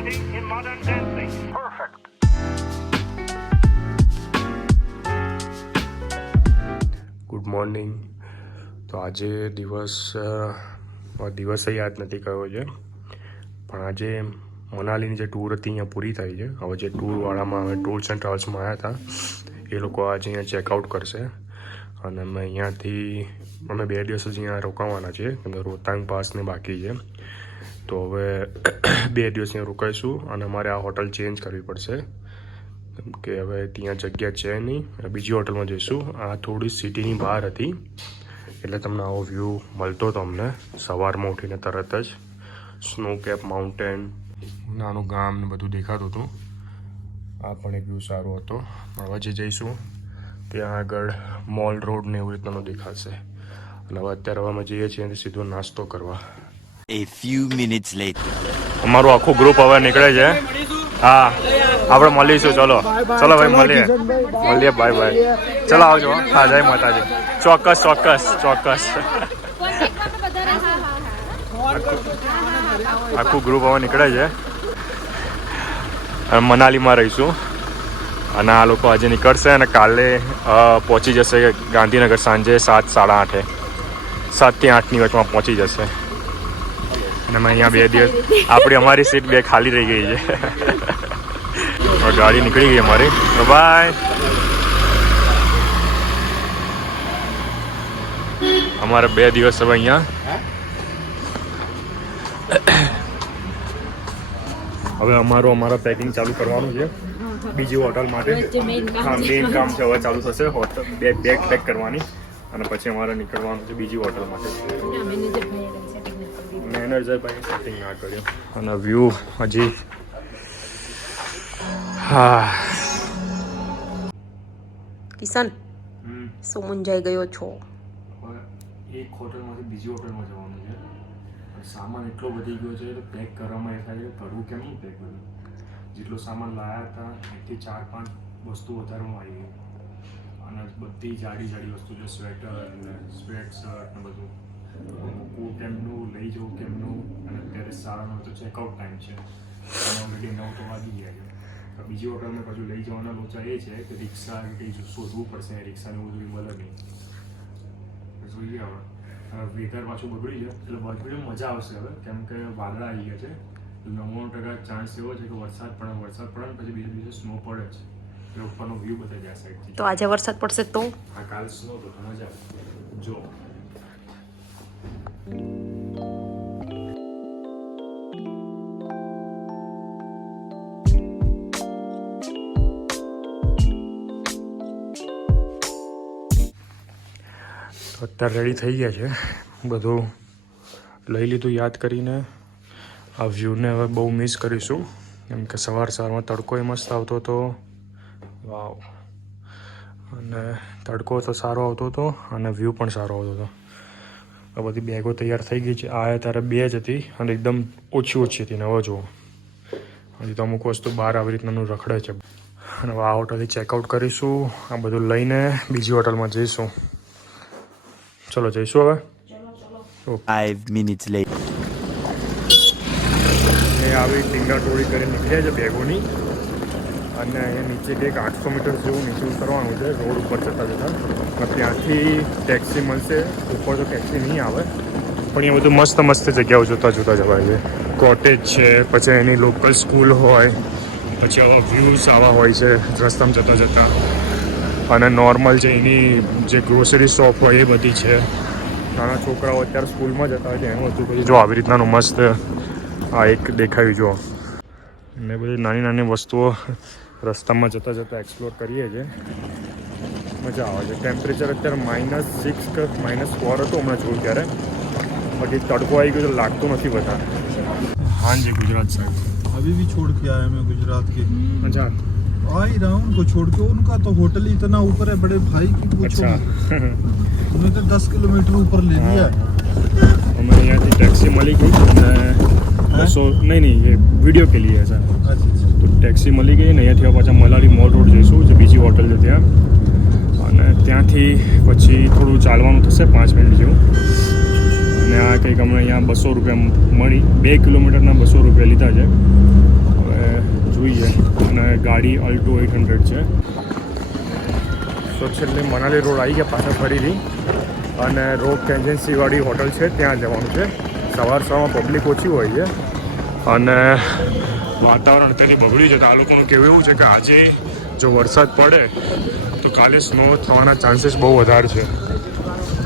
Good morning. તો આજે દિવસે યાદ નથી કયો છે, પણ આજે મનાલીની જે ટૂર હતી અહીંયા પૂરી થઈ છે. હવે જે ટૂરવાળામાં હવે ટૂર્સ એન્ડ ટ્રાવેલ્સમાં આવ્યા હતા એ લોકો આજે અહીંયા ચેકઆઉટ કરશે અને અમે અહીંયાથી અમે 2 દિવસ જ અહીંયા રોકાવાના છીએ કેમ કે રોહતાંગ પાસને બાકી છે. તો હવે 2 દિવસ અહીંયા રોકાઈશું અને અમારે આ હોટલ ચેન્જ કરવી પડશે કેમ કે હવે ત્યાં જગ્યા છે નહીં. બીજી હોટલમાં જઈશું. આ થોડી સિટીની બહાર હતી એટલે તમને આવો વ્યૂ મળતો હતો અમને સવારમાં ઉઠીને તરત જ. સ્નો કેપ માઉન્ટેન, નાનું ગામ ને બધું દેખાતું હતું. આ પણ એક વ્યૂ સારો હતો. હવે જે જઈશું ત્યાં આગળ મોલ રોડ ને એવી રીતનાનું દેખાશે. અને હવે અત્યારે અમે જઈએ છીએ સીધો નાસ્તો કરવા. A few minutes later. અમારું આખું ગ્રુપ હવે નીકળે છે. હા, આપણે મળીશું. ચલો ભાઈ, મળીએ. Bye bye. ચલો આવજો. હા, જય માતાજી. ચોક્કસ. આખું ગ્રુપ હવે નીકળે છે અને મનાલીમાં રહીશું. અને આ લોકો આજે નીકળશે અને કાલે પહોંચી જશે ગાંધીનગર સાંજે 7, 8:30. 7 થી 8ની વચમાં પહોંચી જશે. અને અમે અહીંયા 2 દિવસ અમારી સીટ 2 ખાલી રહી ગઈ છે. ગાડી નીકળી ગઈ અમારી. બાય. અમારે 2 દિવસ હવે અહીંયા. હવે અમારા પેકિંગ ચાલુ કરવાનું છે બીજી હોટલ માટે. હા, મેઇન કામ છે હવે ચાલુ થશે. હોટલ બેગ પેક કરવાની અને પછી અમારે નીકળવાનું છે બીજી હોટલ માટે. મેનેજર ભાઈ સેટિંગ ના કર્યું અને વ્યૂ હજી. હા કિશન, શું મૂંઝાઈ ગયો છો? એક હોટલમાંથી બીજી હોટલમાં જવાનું છે. સામાન એટલો વધી ગયો છે તો પેક કરવામાં એ થાય કરવું કેમ નહીં પેક કર્યું. જેટલો સામાન લાવ્યા હતા એથી 4-5 વસ્તુ વધારેમાં આવી ગઈ અને બધી જાડી વસ્તુ છે. સ્વેટર ને સ્વેટ શર્ટ ને બધું મૂકવું કેમનું, લઈ જવું કેમનું. અને અત્યારે સારાનો તો ચેકઆઉટ ટાઈમ છે. ઓલરેડી 9 તો વાગી ગયા છે. બીજી હોટલમાં પાછું લઈ જવાના લોચા એ છે કે રિક્ષા કંઈ શોધવું પડશે. રિક્ષાને બધું મળે નહીં. જોઈએ હવે. વેધર પાછું બગડી છે એટલે બગડી મજા આવશે હવે કેમ કે વાદળા આવી ગયા છે. 99% ચાન્સ એવો છે કે વરસાદ પડે ને પછી બીજે દિવસે સ્નો પડે છે. એટલે ઉપરનો વ્યૂ બતાવી જાય સાઈડથી. તો આજે વરસાદ પડશે તો? હા, કાલ સ્નો તો મજા આવે. જો અત્યારે રેડી થઈ ગયા છે. બધું લઈ લીધું યાદ કરીને. આ વ્યૂને હવે બહુ મિસ કરીશું કેમ કે સવારમાં તડકો મસ્ત આવતો હતો. વાવ. અને તડકો તો સારો આવતો હતો અને વ્યૂ પણ સારો આવતો હતો. આ બધી બેગો તૈયાર થઈ ગઈ છે. આ ત્યારે 2 જ હતી અને એકદમ ઓછી હતી. ને હવે જુઓ હજી તો અમુક વસ્તુ બહાર આવી રીતનાનું રખડે છે. અને આ હોટલથી ચેકઆઉટ કરીશું. આ બધું લઈને બીજી હોટલમાં જઈશું. ચલો જઈશું હવે. 5 minutes later. એ આવી ટીંગાટોળી કરીને નીકળ્યા છે બેગોની. અને અહીંયા નીચે કંઈક 800 મીટર જેવું નીચે ઉતરવાનું છે રોડ ઉપર જતાં. ત્યાંથી ટેક્સી મળશે. ઉપર તો ટેક્સી નહીં આવે પણ એ બધું મસ્ત જગ્યાઓ જોતા જવાય છે. કોટેજ છે, પછી એની લોકલ સ્કૂલ હોય, પછી આવા વ્યૂઝ આવા હોય છે રસ્તામાં જતાં. અને નોર્મલ જે એની જે ગ્રોસરી શોપ હોય એ બધી છે. નાના છોકરાઓ અત્યારે સ્કૂલમાં જતા હોય એનું હતું બધું જો આવી રીતનાનું મસ્ત. આ એક દેખાયું જો. ને બધી નાની વસ્તુઓ રસ્તામાં જતાં એક્સપ્લોર કરીએ છીએ. મજા આવે છે. ટેમ્પરેચર અત્યારે -6 કે -4 હતું હમણાં જોયું ત્યારે. બાકી તડકો આવી ગયો તો લાગતું નથી વધારે. हाँ जी, गुजरात साइड अभी भी छोड़ के आया मैं गुजरात के. अच्छा, आ ही रहा हूँ उनको छोड़ के. उनका तो होटल ही इतना ऊपर है बड़े भाई की पूछो. उन्हें तो 10 किलोमीटर ऊपर ले लिया. हमें यहाँ की टैक्सी मिली गई. नहीं ये वीडियो के लिए है सर. तो टैक्सी मिली गई ને અહીંયાથી પાછા મલાલી મોલ રોડ જઈશું જે બીજી હોટલ છે ત્યાં. અને ત્યાંથી પછી થોડું ચાલવાનું થશે 5 મિનિટ જેવું. અને આ કંઈક અમને અહીંયા 200 રૂપિયા મળી. 2 કિલોમીટરના 200 રૂપિયા લીધા છે. હવે જોઈએ. અને ગાડી અલ્ટો 800 છે. તો છેલ્લે મનાલી રોડ આવી ગયા પાછા ફરીથી, અને રોક એજન્સીવાળી હોટલ છે ત્યાં જવાનું છે. સવારમાં પબ્લિક ઓછી હોય છે, અને વાતાવરણ અત્યારની બગડ્યું છે. તો આ લોકોનું કહેવું એવું છે કે આજે જો વરસાદ પડે તો કાલે સ્નો થવાના ચાન્સીસ બહુ વધારે છે.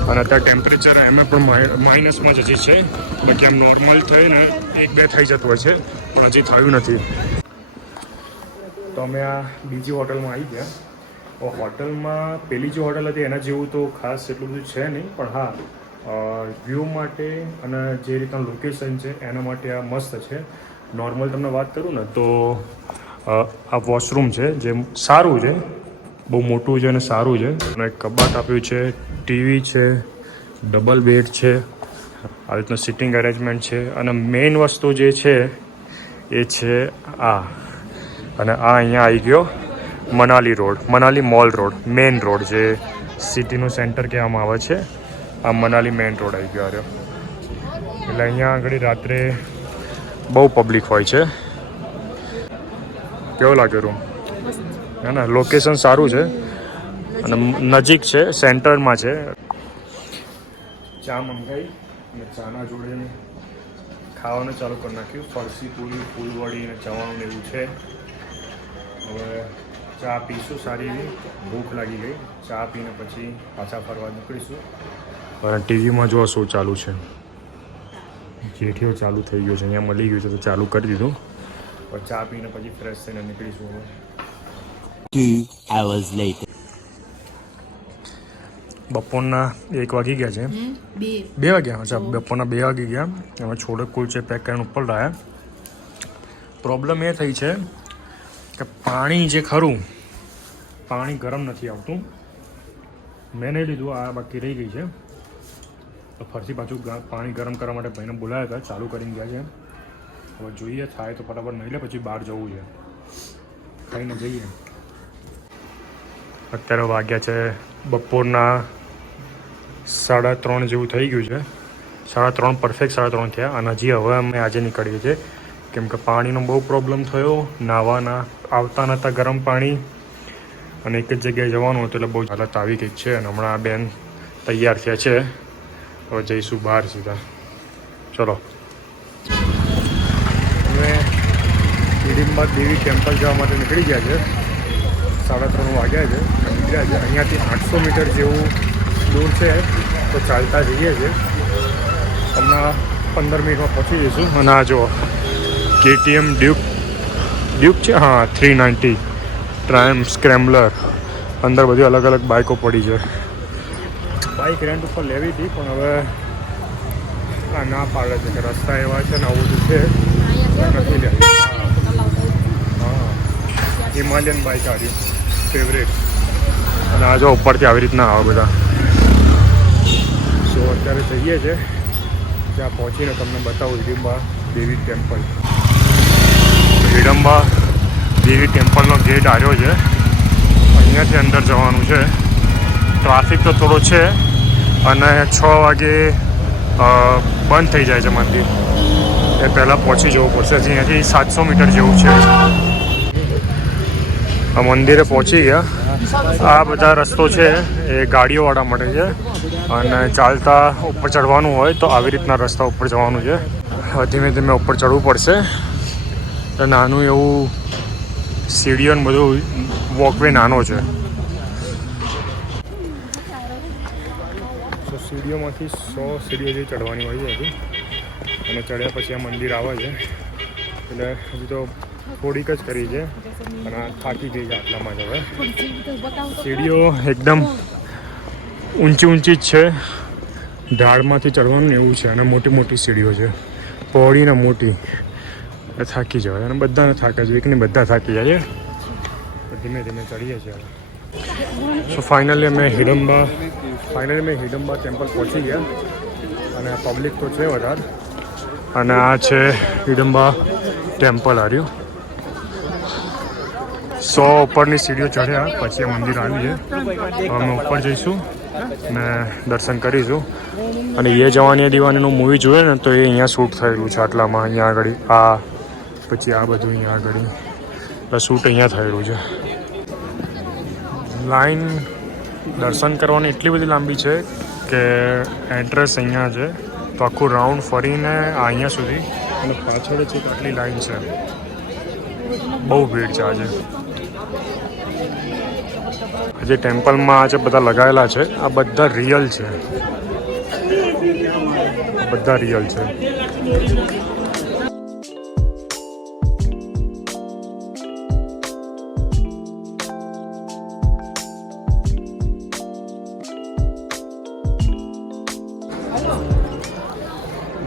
અને અત્યારે ટેમ્પરેચર એમાં પણ માઇનસમાં જ હજી છે. બાકી એમ નોર્મલ થઈને 1-2 થઈ જતું હોય છે, પણ હજી થયું નથી. તો અમે આ બીજી હોટલમાં આવી ગયા. હોટલમાં પેલી જે હોટલ હતી એના જેવું તો ખાસ એટલું બધું છે નહીં, પણ હા વ્યૂ માટે અને જે રીતના લોકેશન છે એના માટે આ મસ્ત છે. નોર્મલ તમને વાત કરું ને તો આ વોશરૂમ છે જે સારું છે, બહુ મોટું છે અને સારું છે. અને કબાટ આપ્યું છે, ટીવી છે, ડબલ બેડ છે, આ રીતનું સિટિંગ અરેન્જમેન્ટ છે. અને મેઇન વસ્તુ જે છે એ છે આ, અને આ અહીંયા આવી ગયો Manali road, Manali mall road, main road જે સિટીનું સેન્ટર કહેવામાં આવે છે. આ મનાલી મેઇન રોડ આવી ગયો રહ્યો. એટલે અહીંયા આગળ રાત્રે બહુ પબ્લિક હોય છે. કેવો લાગે રૂમ? હે ને, લોકેશન સારું છે અને નજીક છે, સેન્ટરમાં છે. ચા મંગાવી અને ચાના જોડે ખાવાનું ચાલુ કરી નાખ્યું. ફરસી પૂરી, ફૂલવડી અને ચવાણું એવું છે. હવે ચા પીશું સારી એવી, ભૂખ લાગી ગઈ. ચા પીને પછી પાછા ફરવા નીકળીશું. અને ટીવીમાં જો શું ચાલુ છે, જેઠીઓ ચાલુ થઈ ગયો છે, અહીંયા મળી ગયું છે તો ચાલુ કરી દીધું. પણ ચા પીને પછી ફ્રેશ થઈને નીકળીશું. હવે 2 hours later. બપોરના 1 વાગી ગયા છે. 2 વાગ્યા? અચ્છા, બપોરના 2 વાગી ગયા. અમે છોડે કુલચે પેક કરીને ઉપર લાયા. પ્રોબ્લેમ એ થઈ છે કે પાણી જે ખરું, પાણી ગરમ નથી આવતું. મેં નહીં લીધું, આ બાકી રહી ગઈ છે. તો ફરતી પાછું પાણી ગરમ કરવા માટે ભાઈને બોલાવ્યા હતા, ચાલુ કરીને ગયા છે. હવે જોઈએ, થાય તો ફટાફટ નહીં લે, પછી બહાર જવું છે, ખાઈને જઈએ. અત્યારે વાગ્યા છે બપોરના 3:30 જેવું થઈ ગયું છે. 3:30 પરફેક્ટ 3:30 થયા. અને હજી હવે અમે આજે નીકળીએ છીએ કેમ કે પાણીનો બહુ પ્રોબ્લેમ થયો. નાવાના આવતા નહોતા ગરમ પાણી, અને એક જ જગ્યાએ જવાનું હતું એટલે બહુ હાલત આવી ગઈ છે. અને હમણાં બેન તૈયાર થયા છે, હવે જઈશું બહાર સીધા. ચલો, અમે હિડિંબા દેવી ટેમ્પલ જવા માટે નીકળી ગયા છે. 3:30 વાગ્યા છે, નીકળ્યા છે. અહીંયાથી 800 મીટર જેવું દૂર છે, તો ચાલતા જઈએ છીએ. હમણાં 15 મિનિટમાં પહોંચી જઈશું. અને આ જો KTM ડ્યુક છે, હા 390 ટ્રાયમ્ફ સ્ક્રેમ્બલર. અંદર બધી અલગ અલગ બાઇકો પડી છે. બાઇક રેન્ટ ઉપર લેવી હતી, પણ હવે આ ના પાડે છે કે રસ્તા એવા છે ને આવું બધું છે, નથી લેવી. હા, હિમાલયન બાઇક આવી ફેવરેટ. અને આ જો ઉપરથી આવી રીતના આવે બધા. સો અત્યારે જઈએ છે, ત્યાં પહોંચીને તમને બતાવું હિડિંબા દેવી ટેમ્પલ. હિડમ્બા દેવી ટેમ્પલનો ગેટ આવ્યો છે, અહીંયાથી અંદર જવાનું છે. ટ્રાફિક તો થોડો છે, અને 6 વાગે બંધ થઈ જાય છે મંદિર. એ પહેલાં પહોંચી જવું પડશે. અહીંયાથી 700 મીટર જેવું છે. આ મંદિરે પહોંચી ગયા. આ બધા રસ્તો છે એ ગાડીઓવાળા માટે છે, અને ચાલતા ઉપર ચડવાનું હોય તો આવી રીતના રસ્તા ઉપર જવાનું છે. ધીમે ધીમે ઉપર ચડવું પડશે. નાનું એવું સીડીઓ ને બધું, વોકવે નાનો છે. તો સીડીઓમાંથી 100 સીડીઓ જેવી ચડવાની હોય છે હજી. અને ચડ્યા પછી આ મંદિર આવે છે. એટલે હજી તો થોડીક જ કરી છે, અને આ થાકી ગઈ છે આટલામાં જ. હવે સીડીઓ એકદમ ઊંચી જ છે, ઢાળમાંથી ચડવાનું એવું છે. અને મોટી મોટી સીડીઓ છે, પહોળી ને મોટી. એટલે થાકી જવાય, અને બધાને થાકે છે, એક ને બધા થાકી જાય. ધીમે ધીમે ચડીએ છીએ. સો ફાઇનલી અમે હિડમ્બા ટેમ્પલ પહોંચી ગયા. અને આ પબ્લિક તો છે વધારે. અને આ છે હિડમ્બા ટેમ્પલ આવ્યું. 100 ઉપરની સીડીઓ ચડ્યા પછી આ મંદિર આવ્યું છે. અમે ઉપર જઈશું ને દર્શન કરીશું. અને એ જવાની દીવાનીનું મૂવી જોઈએ ને તો એ અહીંયા શૂટ થયેલું છે આટલામાં, અહીંયા આગળ આ પછી આ બધું અહીંયા આગળ એટલે શૂટ અહીંયા થયેલું છે. લાઈન દર્શન કરવાની એટલી બધી લાંબી છે કે એન્ટ્રન્સ અહીંયા છે તો આખું રાઉન્ડ ફરીને અહીંયા સુધી અને પાછળ જ એક આટલી લાઈન છે. બહુ ભીડ છે આજે. જે ટેમ્પલમાં આજે બધા લગાવેલા છે આ બધા રિયલ છે, બધા રિયલ છે.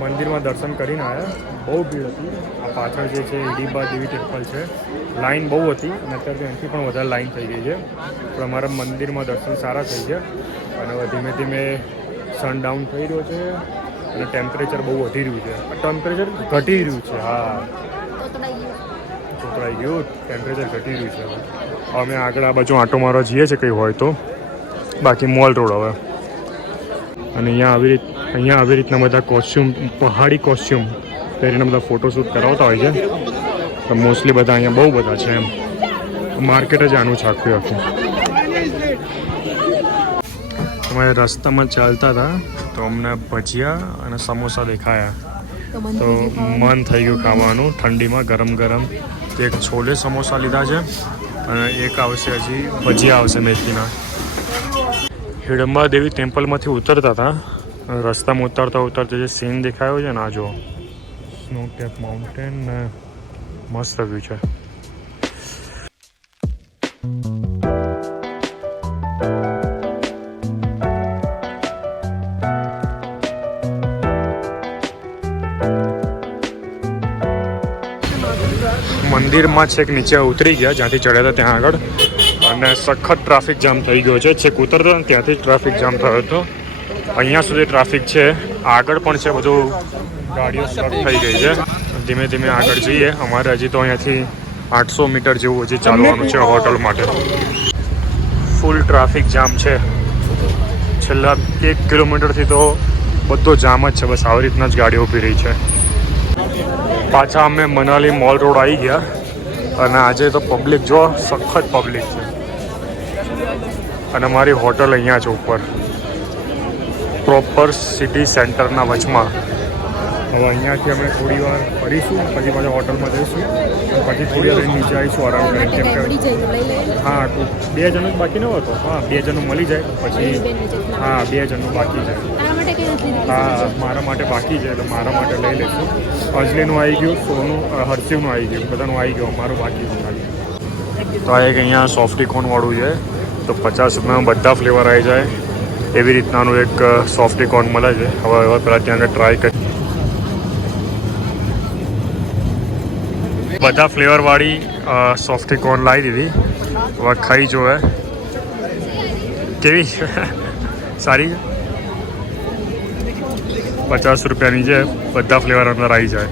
મંદિરમાં દર્શન કરીને આવ્યા, બહુ ભીડ હતી. આ પાછળ જે છે ઈડીબા દેવી ટેમ્પલ છે, લાઈન બહુ હતી અને અત્યારે એનાથી પણ વધારે લાઈન થઈ ગઈ છે. પણ અમારા મંદિરમાં દર્શન સારા થઈ ગયા અને હવે ધીમે ધીમે સનડાઉન થઈ રહ્યો છે અને ટેમ્પરેચર બહુ વધી રહ્યું છે. ટેમ્પરેચર ઘટી રહ્યું છે. હા, ચોતરાઈ ગયું, ટેમ્પરેચર ઘટી રહ્યું છે. હવે અમે આગળ આ બાજુ આંટો મારવા જઈએ છીએ કંઈ હોય તો, બાકી મોલ રોડ હવે. અને અહીંયા આવી રીતના બધા કોસ્ચ્યુમ, પહાડી કોસ્ચ્યુમ પહેરીને બધા ફોટોશૂટ કરાવતા હોય છે. તો મોસ્ટલી બધા અહીંયા બહુ બધા છે એમ. માર્કેટ જ આનું છે આખું આખું. અમે રસ્તામાં ચાલતા હતા તો અમને ભજીયા અને સમોસા દેખાયા તો મન થઈ ગયું ખાવાનું. ઠંડીમાં ગરમ ગરમ એક છોલે સમોસા લીધા છે અને એક આવશે હજી ભજીયા આવશે મેથીના. હિડમ્બા દેવી ટેમ્પલમાંથી ઉતરતા હતા, રસ્તામાં ઉતરતા જે સીન દેખાયો છે ને આ જો સ્નો કેપ માઉન્ટેન ને મસ્ત વ્યૂ છે. મંદિરમાં છેક નીચે ઉતરી ગયા જ્યાંથી ચડ્યા હતા ત્યાં આગળ અને સખત ટ્રાફિક જામ થઈ ગયો છે. છેક ઉતરતો ને ત્યાંથી જ ટ્રાફિક જામ થયો હતો. અહીંયા સુધી ટ્રાફિક છે, આગળ પણ છે, બધું ગાડીઓ સ્ટક થઈ ગઈ છે. ધીમે ધીમે આગળ જઈએ. અમારે હજી તો અહીંયાથી 800 મીટર જેવું હજી ચાલવાનું છે હોટલ માટે. ફૂલ ટ્રાફિક જામ છે. છેલ્લા 1 કિલોમીટરથી તો બધો જામ જ છે. બસ આવી રીતના જ ગાડીઓ ઊભી રહી છે. પાછા અમે મનાલી મોલ રોડ આવી ગયા અને આજે તો પબ્લિક જો સખત પબ્લિક છે. અને મારી હોટલ અહીંયા છે ઉપર, પ્રોપર સિટી સેન્ટરના વચમાં. હવે અહીંયાથી અમે થોડી વાર ફરીશું, પછી પાછા હોટલમાં જઈશું અને પછી થોડી વાર નીચે આવીશું આરામ કરીને. કેમ કે હા, 2 જણનું જ બાકી ન હતો. હા, 2 જણનું મળી જાય પછી. હા, 2 જણનું બાકી છે. હા, મારા માટે બાકી છે એટલે મારા માટે લઈ લઈશું. અંજલીનું આવી ગયું, સોનું, હર્ષિવનું આવી ગયું, બધાનું આવી ગયું, મારું બાકી છે ખાલી. તો આ એક અહીંયા સોફ્ટીકોનવાળું છે તો 50 રૂપિયામાં બધા ફ્લેવર આવી જાય એવી રીતનાનું એક સોફ્ટીકોન મળે છે. હવે પહેલાં ત્યાં આગળ ટ્રાય કરી. બધા ફ્લેવરવાળી સોફ્ટીકોન લાવી દીધી. હવે ખાઈ જોવે કેવી સારી. 50 રૂપિયાની છે, બધા ફ્લેવર અંદર આવી જાય.